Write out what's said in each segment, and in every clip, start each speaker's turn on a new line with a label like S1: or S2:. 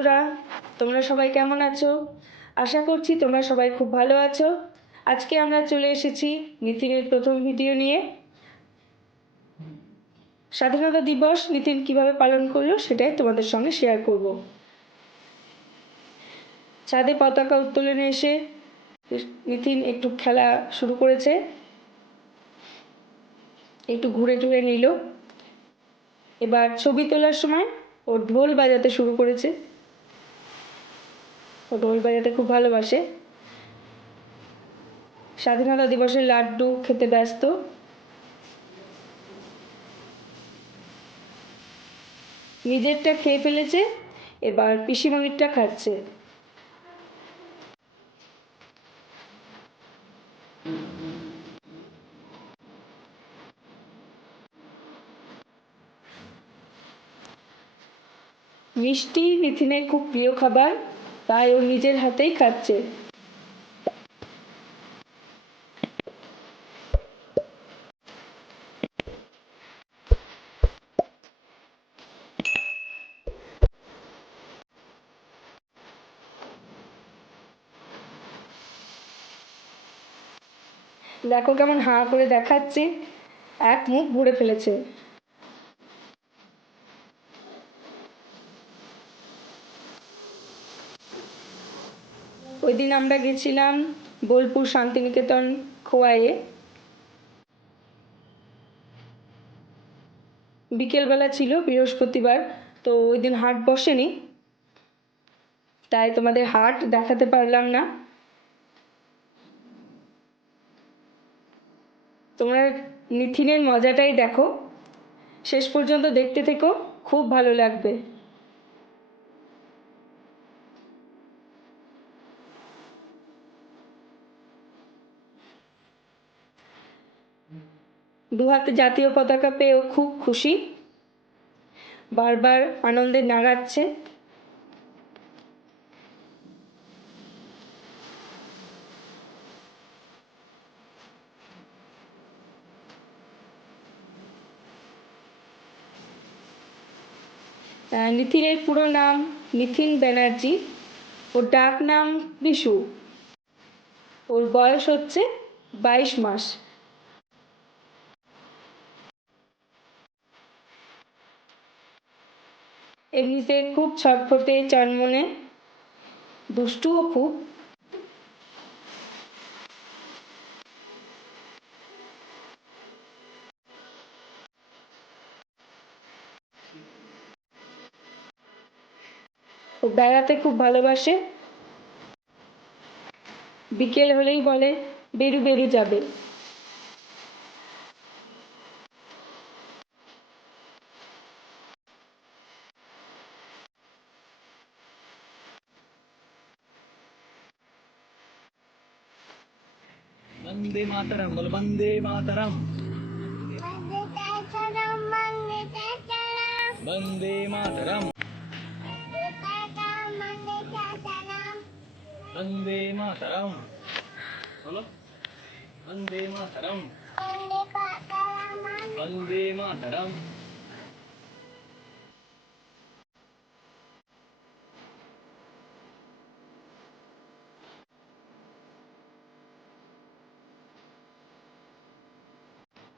S1: বন্ধুরা, তোমরা সবাই কেমন আছো? আশা করছি তোমরা সবাই খুব ভালো আছো। আজকে আমরা চলে এসেছি নিতিনের প্রথম ভিডিও নিয়ে। স্বাধীনতা দিবস নিতিন কীভাবে পালন করল সেটাই তোমাদের সঙ্গে শেয়ার করব। ছাদে পতাকা উত্তোলনে এসে নিতিন একটু খেলা শুরু করেছে। একটু ঘুরে টুরে নিল। এবার ছবি তোলার সময় ও ঢোল বাজাতে শুরু করেছে। ও ঢোল বাজাতে খুব ভালোবাসে। স্বাধীনতা দিবসের লাড্ডু খেতে ব্যস্ত। নিজেরটা খেয়ে ফেলেছে, এবার পিসিমণিরটা খাচ্ছে। মিষ্টি নিথিনের খুব প্রিয় খাবার তাই ও নিজের হাতেই খাচ্ছে। দেখো কেমন হাঁ করে দেখাচ্ছে। এক মুখ ভরে ফেলেছে। ওই দিন আমরা গেছিলাম বোলপুর শান্তিনিকেতন খোয়াইয়ে। বিকেলবেলা ছিল বৃহস্পতিবার, তো ওই দিন হাট বসেনি। তাই তোমাদের হাট দেখাতে পারলাম না। তোমরা নিথিনের মজাটাই দেখো। শেষ পর্যন্ত দেখতে থেকো, খুব ভালো লাগবে। দু হাতে জাতীয় পতাকা পেয়েও খুব খুশি। বারবার আনন্দে নাড়াচ্ছে। নিথিনের পুরো নাম নিথিন ব্যানার্জি। ওর ডাক নাম বিশু। ওর বয়স হচ্ছে বাইশ মাস। এমনিতে খুব ছটফটে চনমনে। দুষ্টুও খুব। ও বেড়াতে খুব ভালোবাসে। বিকেল হলেই বলে, বেরু বেরু যাবে।
S2: वंदे मातरम बोलो वंदे मातरम वंदे मातरम वंदे मातरम बोलो वंदे मातरम वंदे मातरम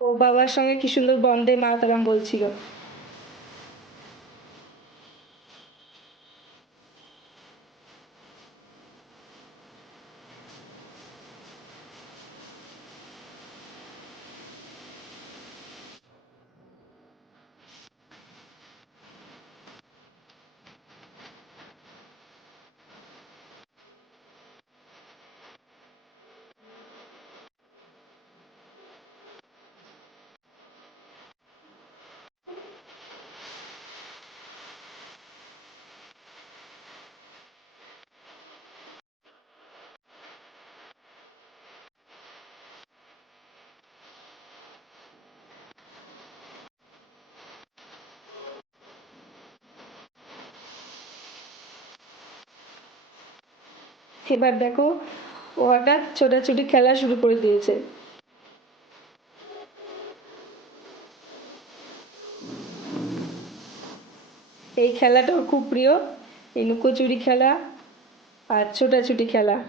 S1: ও বাবার সঙ্গে কি সুন্দর বন্দে মাতরম বলছিল। এবার দেখো, ও হঠাৎ ছোটাছুটি খেলা শুরু করে দিয়েছে। এই খেলাটা ওর খুব প্রিয়। এই লুকোচুরি খেলা আর ছোটাছুটি খেলা।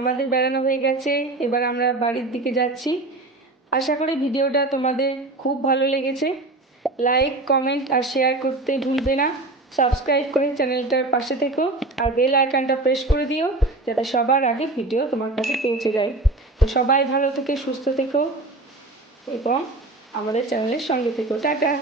S1: আমাদের বেড়ানো হয়ে গেছে, এবার আমরা বাড়ির দিকে যাচ্ছি। আশা করি ভিডিওটা তোমাদের খুব ভালো লেগেছে। লাইক কমেন্ট আর শেয়ার করতে ভুলবে না। সাবস্ক্রাইব করে চ্যানেলটার পাশে থেকো আর বেল আইকনটা প্রেস করে দিও যাতে সবার আগে ভিডিও তোমার কাছে পৌঁছে যায়। তো সবাই ভালো থেকে সুস্থ থেকো এবং আমাদের চ্যানেলের সঙ্গে থেকো। টাটা!